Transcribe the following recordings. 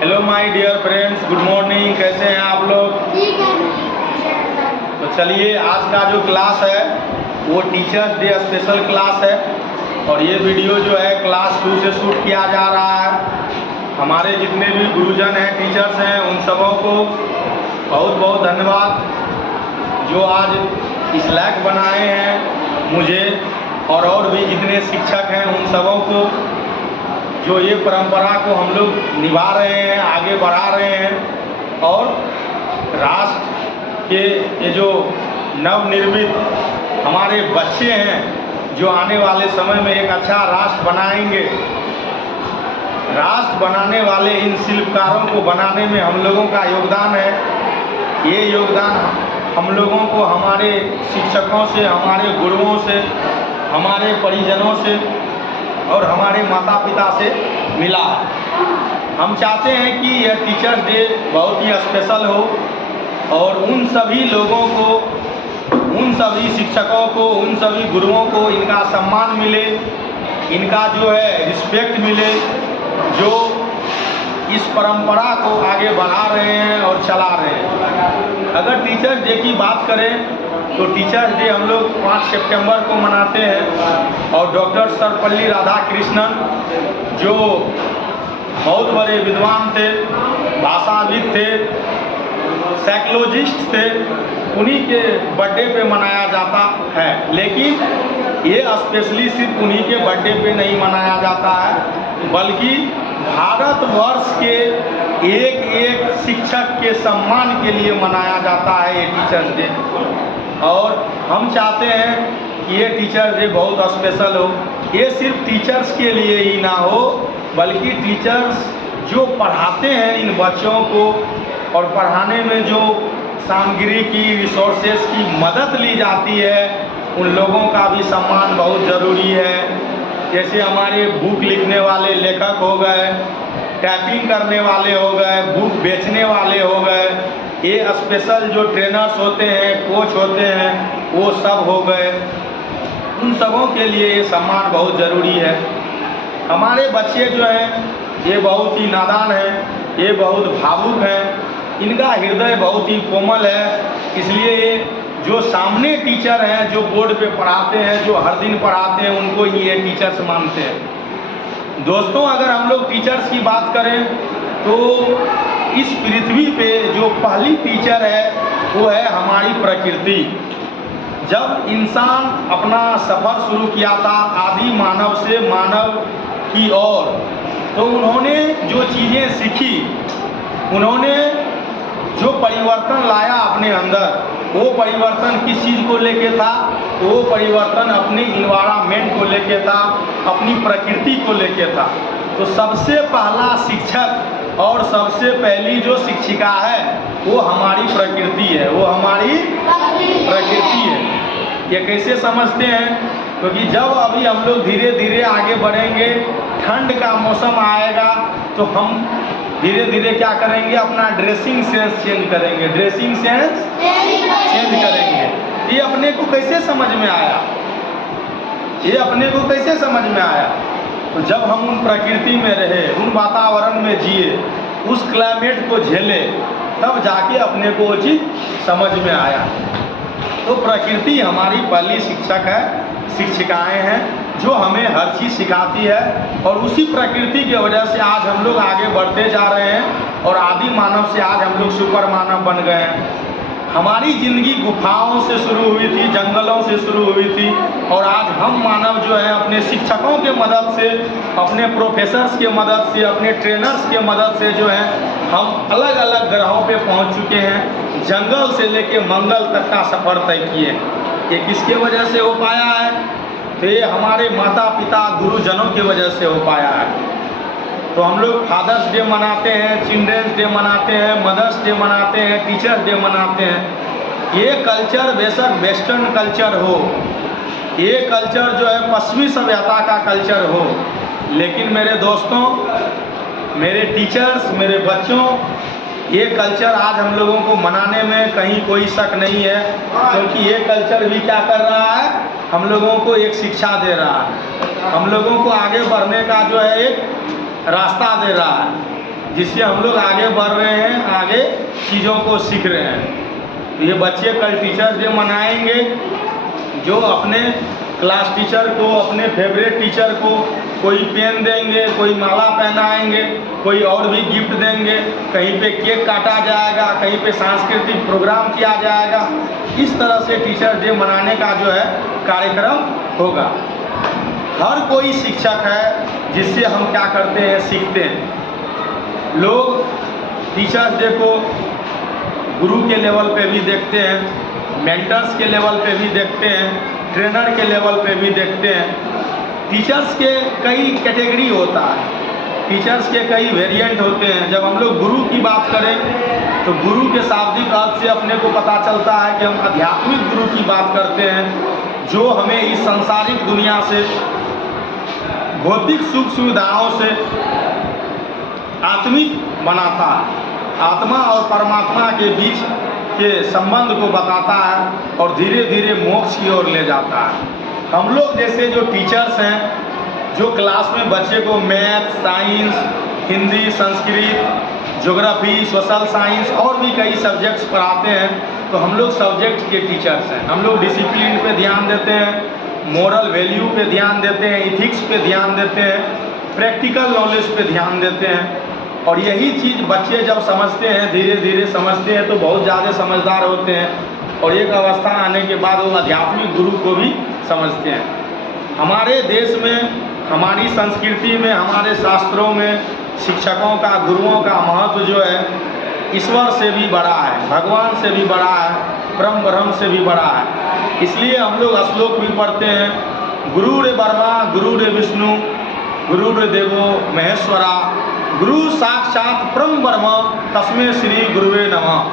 Hello my dear friends, good morning. कैसे हैं आप लोग? तो चलिए, आज का जो क्लास है वो टीचर्स डे स्पेशल क्लास है और ये वीडियो जो है क्लास 2 से शूट किया जा रहा है। हमारे जितने भी गुरुजन हैं, टीचर्स हैं, उन सबों को बहुत बहुत धन्यवाद जो आज इस लायक बनाए हैं मुझे, और भी जितने शिक्षक हैं उन सबों को जो ये परंपरा को हम लोग निभा रहे हैं, आगे बढ़ा रहे हैं और राष्ट्र के ये जो नवनिर्मित हमारे बच्चे हैं जो आने वाले समय में एक अच्छा राष्ट्र बनाएंगे। राष्ट्र बनाने वाले इन शिल्पकारों को बनाने में हम लोगों का योगदान है। ये योगदान हम लोगों को हमारे शिक्षकों से, हमारे गुरुओं से, हमारे परिजनों से और हमारे माता पिता से मिला। हम चाहते हैं कि यह टीचर्स डे बहुत ही स्पेशल हो और उन सभी लोगों को, उन सभी शिक्षकों को, उन सभी गुरुओं को इनका सम्मान मिले, इनका जो है रिस्पेक्ट मिले, जो इस परंपरा को आगे बढ़ा रहे हैं और चला रहे हैं। अगर टीचर्स डे की बात करें तो टीचर्स डे हम लोग 5 सितंबर को मनाते हैं और डॉक्टर सर्वपल्ली राधाकृष्णन जो बहुत बड़े विद्वान थे, भाषाविद थे, साइकोलॉजिस्ट थे, उन्हीं के बर्थडे पे मनाया जाता है। लेकिन ये स्पेशली सिर्फ उन्हीं के बर्थडे पे नहीं मनाया जाता है, बल्कि भारतवर्ष के एक एक शिक्षक के सम्मान के लिए मनाया जाता है ये टीचर्स डे। और हम चाहते हैं कि ये टीचर्स डे बहुत स्पेशल हो। ये सिर्फ टीचर्स के लिए ही ना हो, बल्कि टीचर्स जो पढ़ाते हैं इन बच्चों को और पढ़ाने में जो सामग्री की, रिसोर्सेज की मदद ली जाती है, उन लोगों का भी सम्मान बहुत ज़रूरी है। जैसे हमारे बुक लिखने वाले लेखक हो गए, टाइपिंग करने वाले हो गए, बुक बेचने वाले हो गए, ये स्पेशल जो ट्रेनर्स होते हैं, कोच होते हैं, वो सब हो गए। उन सबों के लिए ये सम्मान बहुत ज़रूरी है। हमारे बच्चे जो हैं ये बहुत ही नादान हैं, ये बहुत भावुक हैं, इनका हृदय बहुत ही कोमल है। इसलिए ये जो सामने टीचर हैं, जो बोर्ड पे पढ़ाते हैं, जो हर दिन पढ़ाते हैं, उनको ही ये टीचर्स मानते हैं। दोस्तों, अगर हम लोग टीचर्स की बात करें तो इस पृथ्वी पे जो पहली टीचर है वो है हमारी प्रकृति। जब इंसान अपना सफ़र शुरू किया था आदि मानव से मानव की ओर, तो उन्होंने जो चीज़ें सीखी, उन्होंने जो परिवर्तन लाया अपने अंदर, वो परिवर्तन किस चीज़ को लेके था? वो परिवर्तन अपने इन्वायरमेंट को लेके था, अपनी प्रकृति को लेके था। तो सबसे पहला शिक्षक और सबसे पहली जो शिक्षिका है वो हमारी प्रकृति है, वो हमारी प्रकृति है। ये कैसे समझते हैं? क्योंकि जब अभी हम लोग धीरे धीरे आगे बढ़ेंगे, ठंड का मौसम आएगा, तो हम धीरे धीरे क्या करेंगे? अपना ड्रेसिंग सेंस चेंज करेंगे, ड्रेसिंग सेंस चेंज करेंगे। ये अपने को कैसे समझ में आया? ये अपने को कैसे समझ में आया? तो जब हम उन प्रकृति में रहे, उन वातावरण में जिए, उस क्लाइमेट को झेले, तब जाके अपने को वो चीज़ समझ में आया। तो प्रकृति हमारी पहली शिक्षक है, शिक्षिकाएं हैं जो हमें हर चीज़ सिखाती है और उसी प्रकृति की वजह से आज हम लोग आगे बढ़ते जा रहे हैं और आदि मानव से आज हम लोग सुपर मानव बन गए हैं। हमारी ज़िंदगी गुफाओं से शुरू हुई थी, जंगलों से शुरू हुई थी और आज हम मानव जो है अपने शिक्षकों के मदद से, अपने प्रोफेसर्स के मदद से, अपने ट्रेनर्स के मदद से जो है हम अलग अलग ग्रहों पे पहुंच चुके हैं। जंगल से लेके मंगल तक का सफ़र तय किए। ये किसके वजह से हो पाया है? तो ये हमारे माता पिता, गुरुजनों की वजह से हो पाया है। तो हम लोग फादर्स डे मनाते हैं, चिल्ड्रंस डे मनाते हैं, मदर्स डे मनाते हैं, टीचर्स डे मनाते हैं। ये कल्चर बेशक वेस्टर्न कल्चर हो, ये कल्चर जो है पश्चिमी सभ्यता का कल्चर हो, लेकिन मेरे दोस्तों, मेरे टीचर्स, मेरे बच्चों, ये कल्चर आज हम लोगों को मनाने में कहीं कोई शक नहीं है, क्योंकि ये कल्चर भी क्या कर रहा है? हम लोगों को एक शिक्षा दे रहा है, हम लोगों को आगे बढ़ने का जो है एक रास्ता दे रहा है। जिससे हम लोग आगे बढ़ रहे हैं, आगे चीज़ों को सीख रहे हैं। तो ये बच्चे कल टीचर्स डे मनाएंगे, जो अपने क्लास टीचर को, अपने फेवरेट टीचर को कोई पेन देंगे, कोई माला पहनाएंगे, कोई और भी गिफ्ट देंगे, कहीं पे केक काटा जाएगा, कहीं पे सांस्कृतिक प्रोग्राम किया जाएगा। इस तरह से टीचर्स डे मनाने का जो है कार्यक्रम होगा। हर कोई शिक्षक है जिससे हम क्या करते हैं, सीखते हैं। लोग टीचर्स डे को गुरु के लेवल पे भी देखते हैं, मेंटर्स के लेवल पे भी देखते हैं, ट्रेनर के लेवल पे भी देखते हैं। टीचर्स के कई कैटेगरी होता है, टीचर्स के कई वेरिएंट होते हैं। जब हम लोग गुरु की बात करें तो गुरु के शाब्दिक अर्थ से अपने को पता चलता है कि हम आध्यात्मिक गुरु की बात करते हैं, जो हमें इस सांसारिक दुनिया से, भौतिक सुख सुविधाओं से आत्मिक बनाता है, आत्मा और परमात्मा के बीच के संबंध को बताता है और धीरे धीरे मोक्ष की ओर ले जाता है। हम लोग जैसे जो टीचर्स हैं, जो क्लास में बच्चे को math, science, Hindi, Sanskrit, geography, social science और भी कई सब्जेक्ट्स पढ़ाते हैं, तो हम लोग सब्जेक्ट के टीचर्स हैं। हम लोग डिसिप्लिन पे ध्यान देते हैं, मोरल वैल्यू पे ध्यान देते हैं, इथिक्स पे ध्यान देते हैं, प्रैक्टिकल नॉलेज पे ध्यान देते हैं। और यही चीज़ बच्चे जब समझते हैं, धीरे धीरे समझते हैं, तो बहुत ज़्यादा समझदार होते हैं और एक अवस्था आने के बाद वो आध्यात्मिक गुरु को भी समझते हैं। हमारे देश में, हमारी संस्कृति में, हमारे शास्त्रों में शिक्षकों का, गुरुओं का महत्व जो है ईश्वर से भी बड़ा है, भगवान से भी बड़ा है, परम ब्रह्म से भी बड़ा है। इसलिए हम लोग श्लोक भी पढ़ते हैं, गुरुरे ब्रह्मा गुरुरे विष्णु गुरुरे देवो महेश्वरा गुरु साक्षात परम ब्रह्म तस्मै श्री गुरुवे नमः।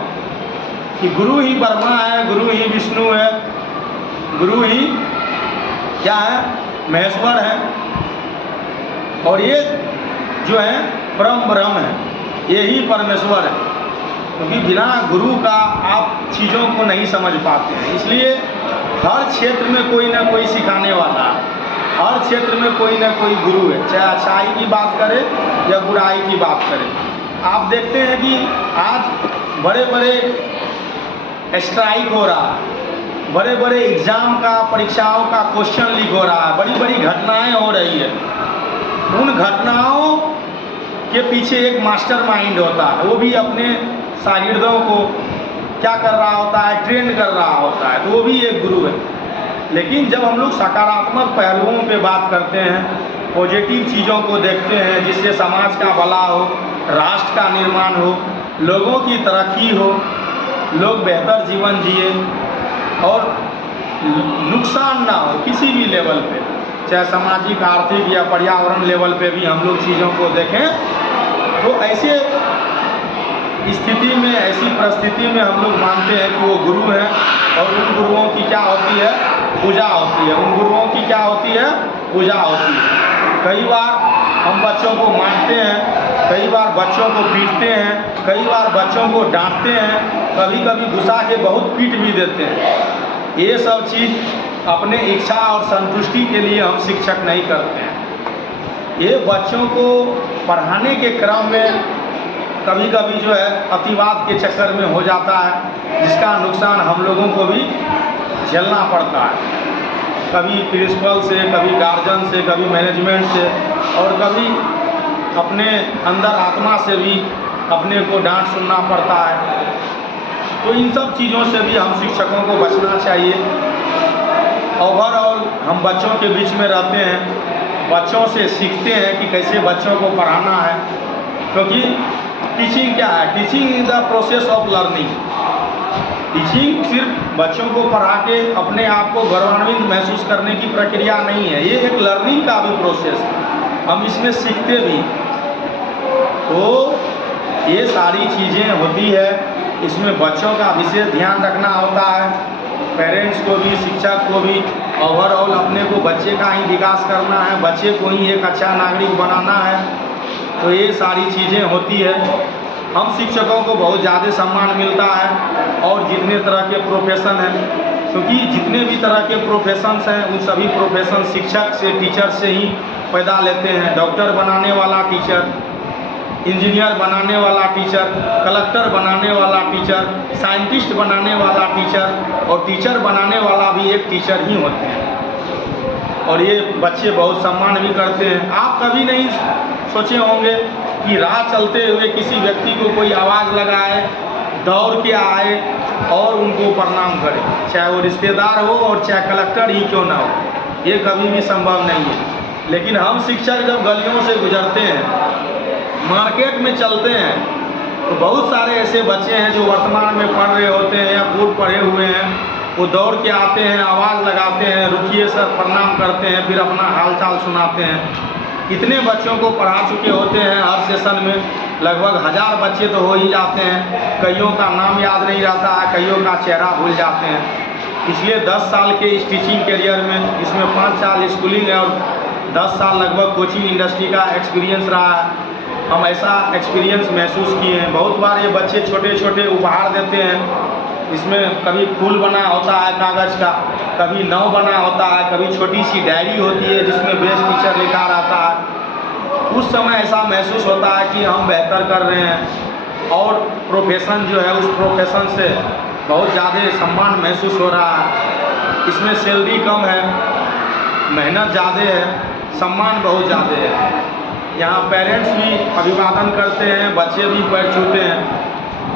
कि गुरु ही ब्रह्मा है, गुरु ही विष्णु है, गुरु ही क्या है, महेश्वर है, और ये जो है परम ब्रह्म है, ये ही परमेश्वर है। क्योंकि बिना गुरु का आप चीज़ों को नहीं समझ पाते हैं। इसलिए हर क्षेत्र में कोई ना कोई सिखाने वाला है, हर क्षेत्र में कोई ना कोई गुरु है, चाहे अच्छाई की बात करें या बुराई की बात करें। आप देखते हैं कि आज बड़े बड़े स्ट्राइक हो रहा है, बड़े बड़े एग्ज़ाम का, परीक्षाओं का क्वेश्चन लीक हो रहा है, बड़ी बड़ी घटनाएं हो रही है। उन घटनाओं के पीछे एक मास्टर माइंड होता है, वो भी अपने शागिर्दों को क्या कर रहा होता है, ट्रेन कर रहा होता है, तो वो भी एक गुरु है। लेकिन जब हम लोग सकारात्मक पहलुओं पे बात करते हैं, पॉजिटिव चीज़ों को देखते हैं, जिससे समाज का भला हो, राष्ट्र का निर्माण हो, लोगों की तरक्की हो, लोग बेहतर जीवन जिए और नुकसान ना हो किसी भी लेवल पे, चाहे सामाजिक, आर्थिक या पर्यावरण लेवल पे भी हम लोग चीज़ों को देखें, तो ऐसे स्थिति में, ऐसी परिस्थिति में हम लोग मानते हैं कि वो गुरु हैं और उन गुरुओं की क्या होती है, पूजा होती है। उन गुरुओं की क्या होती है, पूजा होती है। कई बार हम बच्चों को मारते हैं, कई बार बच्चों को पीटते हैं, कई बार बच्चों को डांटते हैं, कभी कभी गुस्सा के बहुत पीट भी देते हैं। ये सब चीज़ अपने इच्छा और संतुष्टि के लिए हम शिक्षक नहीं करते हैं। ये बच्चों को पढ़ाने के क्रम में कभी कभी जो है अतिवाद के चक्कर में हो जाता है, जिसका नुकसान हम लोगों को भी झेलना पड़ता है। कभी प्रिंसिपल से, कभी गार्जियन से, कभी मैनेजमेंट से और कभी अपने अंदर आत्मा से भी अपने को डांट सुनना पड़ता है। तो इन सब चीज़ों से भी हम शिक्षकों को बचना चाहिए। ओवरऑल हम बच्चों के बीच में रहते हैं, बच्चों से सीखते हैं कि कैसे बच्चों को पढ़ाना है। क्योंकि टीचिंग क्या है, teaching is the process of learning. Teaching सिर्फ बच्चों को पढ़ा के अपने आप को गौरवान्वित महसूस करने की प्रक्रिया नहीं है, ये एक लर्निंग का भी प्रोसेस है, हम इसमें सीखते भी। तो ये सारी चीज़ें होती है, इसमें बच्चों का विशेष ध्यान रखना होता है, पेरेंट्स को भी, शिक्षक को भी। ओवरऑल अपने को बच्चे का ही विकास करना है, बच्चे को ही एक अच्छा नागरिक बनाना है। तो ये सारी चीज़ें होती है। हम शिक्षकों को बहुत ज़्यादा सम्मान मिलता है और जितने तरह के प्रोफेशन हैं, क्योंकि जितने भी तरह के प्रोफेशंस हैं उन सभी प्रोफेशन शिक्षक से, टीचर से ही पैदा लेते हैं। डॉक्टर बनाने वाला टीचर, इंजीनियर बनाने वाला टीचर, कलेक्टर बनाने वाला टीचर, साइंटिस्ट बनाने वाला टीचर और टीचर बनाने वाला भी एक टीचर ही होते हैं। और ये बच्चे बहुत सम्मान भी करते हैं। आप कभी नहीं सोचे होंगे कि राह चलते हुए किसी व्यक्ति को कोई आवाज़ लगाए, दौड़ के आए और उनको प्रणाम करे, चाहे वो रिश्तेदार हो और चाहे कलेक्टर ही क्यों ना हो, ये कभी भी संभव नहीं है। लेकिन हम शिक्षक जब गलियों से गुजरते हैं, मार्केट में चलते हैं, तो बहुत सारे ऐसे बच्चे हैं जो वर्तमान में पढ़ रहे होते हैं या पूर्व पढ़े हुए हैं, वो दौड़ के आते हैं, आवाज़ लगाते हैं, रुकिए सर, प्रणाम करते हैं, फिर अपना हालचाल सुनाते हैं। इतने बच्चों को पढ़ा चुके होते हैं, हर सेशन में लगभग 1000 बच्चे तो हो ही जाते हैं। कईयों का नाम याद नहीं रहता है, कईयों का चेहरा भूल जाते हैं। इसलिए 10 साल के इस टीचिंग करियर में, इसमें 5 साल स्कूलिंग है और 10 साल लगभग कोचिंग इंडस्ट्री का एक्सपीरियंस रहा है। हम ऐसा एक्सपीरियंस महसूस किए हैं। बहुत बार ये बच्चे छोटे छोटे उपहार देते हैं, इसमें कभी फूल बना होता है कागज़ का, कभी नाव बना होता है, कभी छोटी सी डायरी होती है जिसमें बेस्ट टीचर लिखा रहता है। उस समय ऐसा महसूस होता है कि हम बेहतर कर रहे हैं और प्रोफेशन जो है, उस प्रोफेशन से बहुत ज़्यादा सम्मान महसूस हो रहा है। इसमें सैलरी कम है, मेहनत ज़्यादा है, सम्मान बहुत ज़्यादा है। यहाँ पेरेंट्स भी अभिवादन करते हैं, बच्चे भी पैर छूते हैं।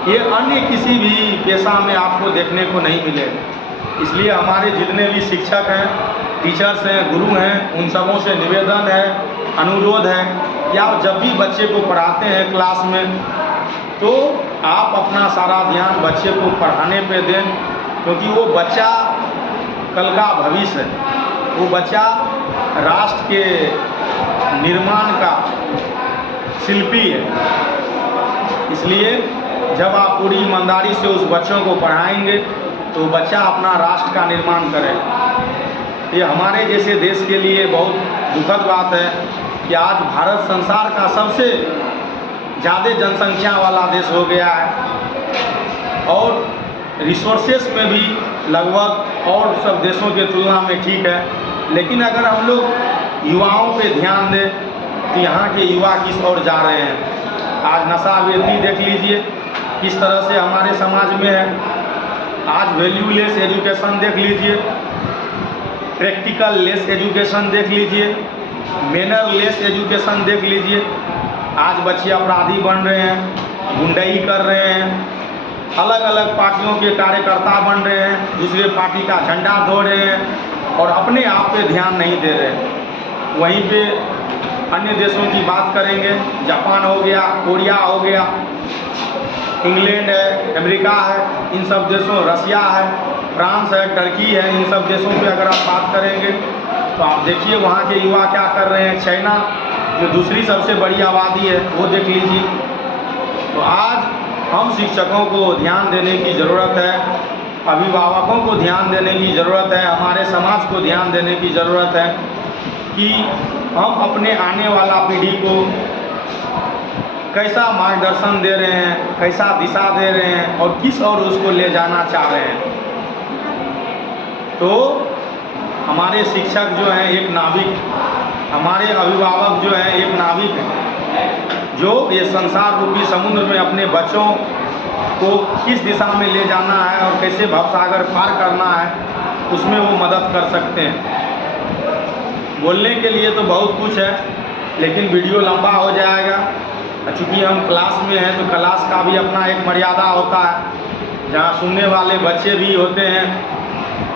ये अन्य किसी भी पेशा में आपको देखने को नहीं मिलेगा। इसलिए हमारे जितने भी शिक्षक हैं, टीचर्स हैं, गुरु हैं, उन सबों से निवेदन है, अनुरोध है कि आप जब भी बच्चे को पढ़ाते हैं क्लास में, तो आप अपना सारा ध्यान बच्चे को पढ़ाने पे दें, क्योंकि वो बच्चा कल का भविष्य है। वो बच्चा राष्ट्र के निर्माण का शिल्पी है। इसलिए जब आप पूरी ईमानदारी से उस बच्चों को पढ़ाएंगे तो बच्चा अपना राष्ट्र का निर्माण करे। ये हमारे जैसे देश के लिए बहुत दुखद बात है कि आज भारत संसार का सबसे ज़्यादा जनसंख्या वाला देश हो गया है और रिसोर्सेस में भी लगभग और सब देशों के तुलना में ठीक है। लेकिन अगर हम लोग युवाओं पे ध्यान दें तो यहाँ के युवा किस ओर जा रहे हैं। आज नशावृत्ति देख लीजिए किस तरह से हमारे समाज में है। आज वैल्यूलेस एजुकेशन देख लीजिए, प्रैक्टिकल लेस एजुकेशन देख लीजिए, मैनर लेस एजुकेशन देख लीजिए। आज बच्चे अपराधी बन रहे हैं, गुंडई कर रहे हैं, अलग अलग पार्टियों के कार्यकर्ता बन रहे हैं, दूसरे पार्टी का झंडा धो रहे हैं और अपने आप पे ध्यान नहीं दे रहे। वहीं पे अन्य देशों की बात करेंगे, जापान हो गया, कोरिया हो गया, इंग्लैंड है, अमेरिका है, इन सब देशों, रसिया है, फ्रांस है, टर्की है, इन सब देशों पे अगर आप बात करेंगे तो आप देखिए वहाँ के युवा क्या कर रहे हैं। चाइना जो दूसरी सबसे बड़ी आबादी है, वो देख लीजिए। तो आज हम शिक्षकों को ध्यान देने की ज़रूरत है, अभिभावकों को ध्यान देने की ज़रूरत है, हमारे समाज को ध्यान देने की ज़रूरत है कि हम अपने आने वाला पीढ़ी को कैसा मार्गदर्शन दे रहे हैं, कैसा दिशा दे रहे हैं और किस ओर उसको ले जाना चाह रहे हैं। तो हमारे शिक्षक जो हैं एक नाविक, हमारे अभिभावक जो हैं एक नाविक हैं, जो ये संसार रूपी समुद्र में अपने बच्चों को किस दिशा में ले जाना है और कैसे भवसागर पार करना है, उसमें वो मदद कर सकते हैं। बोलने के लिए तो बहुत कुछ है, लेकिन वीडियो लंबा हो जाएगा। चूँकि हम क्लास में हैं तो क्लास का भी अपना एक मर्यादा होता है, जहाँ सुनने वाले बच्चे भी होते हैं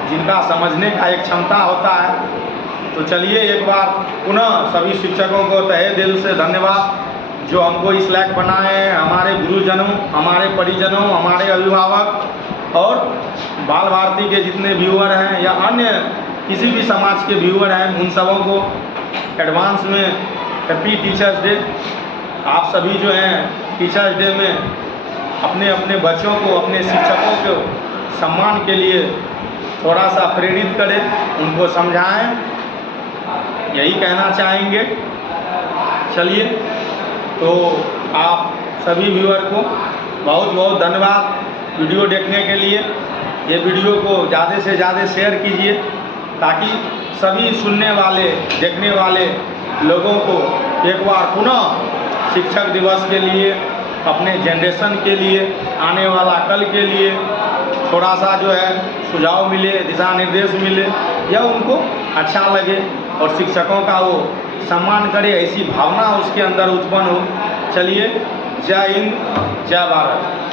जिनका समझने का एक क्षमता होता है। तो चलिए एक बार पुनः सभी शिक्षकों को तहे दिल से धन्यवाद जो हमको इस लायक बनाए हैं, हमारे गुरुजनों, हमारे परिजनों, हमारे अभिभावक और बाल भारती के जितने व्यूअर हैं या अन्य किसी भी समाज के व्यूअर हैं, उन सबों को एडवांस में हैप्पी टीचर्स डे। आप सभी जो हैं टीचर्स डे में अपने अपने बच्चों को, अपने शिक्षकों को सम्मान के लिए थोड़ा सा प्रेरित करें, उनको समझाएं, यही कहना चाहेंगे। चलिए, तो आप सभी व्यूअर को बहुत बहुत धन्यवाद वीडियो देखने के लिए। ये वीडियो को ज़्यादा से ज़्यादा शेयर कीजिए ताकि सभी सुनने वाले, देखने वाले लोगों को एक बार पुनः शिक्षक दिवस के लिए, अपने जनरेशन के लिए, आने वाला कल के लिए थोड़ा सा जो है सुझाव मिले, दिशा निर्देश मिले, या उनको अच्छा लगे और शिक्षकों का वो सम्मान करे, ऐसी भावना उसके अंदर उत्पन्न हो। चलिए, जय हिंद, जय भारत।